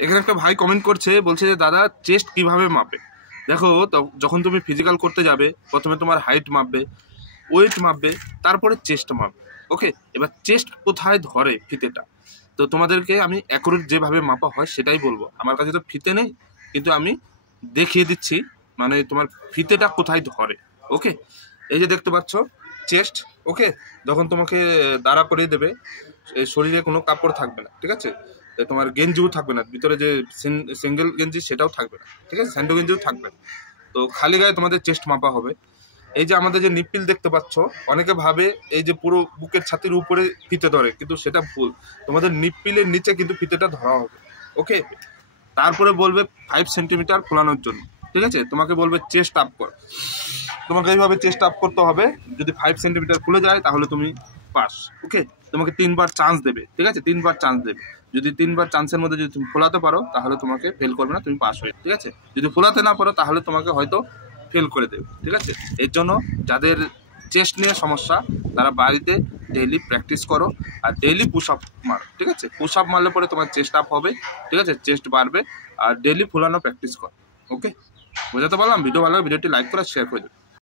এখানে একটা ভাই কমেন্ট করছে, বলছে যে দাদা চেস্ট কিভাবে মাপে। দেখো, যখন তুমি ফিজিক্যাল করতে যাবে প্রথমে তোমার হাইট মাপবে, ওয়েট মাপবে, তারপরে চেস্ট মাপবে। ওকে, এবার চেস্ট কোথায় ধরে ফিতেটা, তো তোমাদেরকে আমি অ্যাকুরেট যেভাবে মাপা হয় সেটাই বলবো। আমার কাছে তো ফিতে নেই, কিন্তু আমি দেখিয়ে দিচ্ছি মানে তোমার ফিতেটা কোথায় ধরে। ওকে, এই যে দেখতে পাচ্ছ চেস্ট। ওকে, যখন তোমাকে দাঁড়া করিয়ে দেবে, শরীরে কোনো কাপড় থাকবে না, ঠিক আছে, তোমার গেঞ্জিও থাকবে না ভিতরে, যে সিঙ্গেল গেঞ্জি সেটাও থাকবে না, ঠিক আছে, স্যান্ডো গেঞ্জিও থাকবে না, তো খালি গায়ে তোমাদের চেস্ট মাপা হবে। এই যে আমাদের যে নিপিল দেখতে পাচ্ছ, অনেকে ভাবে এই যে পুরো বুকের ছাতির উপরে ফিতে ধরে, কিন্তু সেটা ভুল। তোমাদের নিপিলের নিচে কিন্তু ফিতেটা ধরা হবে। ওকে, তারপরে বলবে 5 সেন্টিমিটার ফোলানোর জন্য, ঠিক আছে, তোমাকে বলবে চেস্ট আপ কর, তোমাকে এইভাবে চেস্ট আপ করতে হবে। যদি 5 সেন্টিমিটার খুলে যায় তাহলে তুমি পাস। ওকে, তোমাকে 3বার চান্স দেবে, ঠিক আছে, 3বার চান্স দেবে। যদি 3বার চান্সের মধ্যে যদি তুমি ফোলাতে পারো তাহলে তোমাকে ফেল করবে না, তুমি পাস হয়ে, ঠিক আছে। যদি ফোলাতে না পারো তাহলে তোমাকে হয়তো ফেল করে দেবে, ঠিক আছে। এর জন্য যাদের চেস্ট নিয়ে সমস্যা তারা বাড়িতে ডেইলি প্র্যাকটিস করো আর ডেইলি পুশ আপ মারো, ঠিক আছে। পুশ আপ মারলে পরে তোমার চেস্ট আপ হবে, ঠিক আছে, চেস্ট বাড়বে। আর ডেইলি ফোলানো প্র্যাকটিস করো। ওকে, বোঝাতে পারলাম? ভিডিও ভালো লাগে ভিডিওটি লাইক করে শেয়ার করে দেবে।